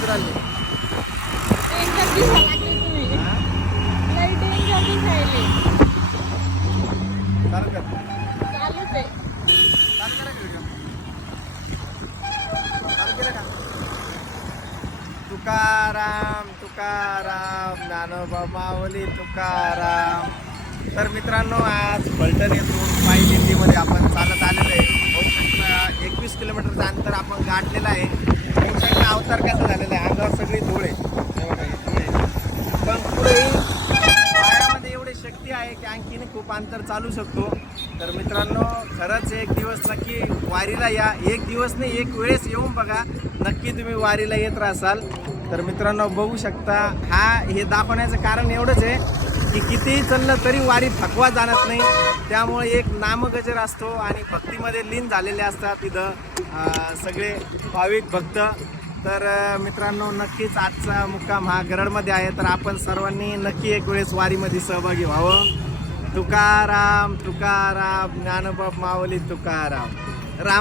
दिसू राहिले. डेंजर दिसायला लागले तुम्ही. लय डेंजर दिसायले. चालू कर. चालूच आहे. चालू केलं का व्हिडिओ? चालू केलं का? तुकाराम तुकाराम ज्ञानोबा माऊली तुकाराम. तर मित्रांनो, आज फलटण येथून पायी दिंडीमध्ये आपण चालत आलेलो आहे. 21 किलोमीटरचं अंतर आपण गाठलेलं आहे. मोठा अवतार कसा झालेला आहे, अंगावर सगळी धूळ आहे. पण पुढेही पायामध्ये एवढी शक्ती आहे की आणखीन खूप अंतर चालू शकतो. तर मित्रांनो, खरंच एक दिवस नक्की वारीला या. एक दिवस नाही, एक वेळेस येऊन बघा, नक्की तुम्ही वारीला येत राहाल. तर मित्रांनो, बघू शकता, हे दाखवण्याचं कारण एवढंच आहे की कितीही चाललं तरी वारी थकवा जाणत नाही. त्यामुळे एक नामगजर असतो आणि भक्तीमध्ये लीन झालेले असतात तिथं सगळे भाविक भक्त. तर मित्रांनो, नक्कीच आजचा मुक्काम हा गरडमध्ये आहे. तर आपण सर्वांनी नक्की एक वेळेस वारीमध्ये सहभागी व्हावं. तुकाराम तुकाराम ज्ञानोबा माऊली तुकाराम. राम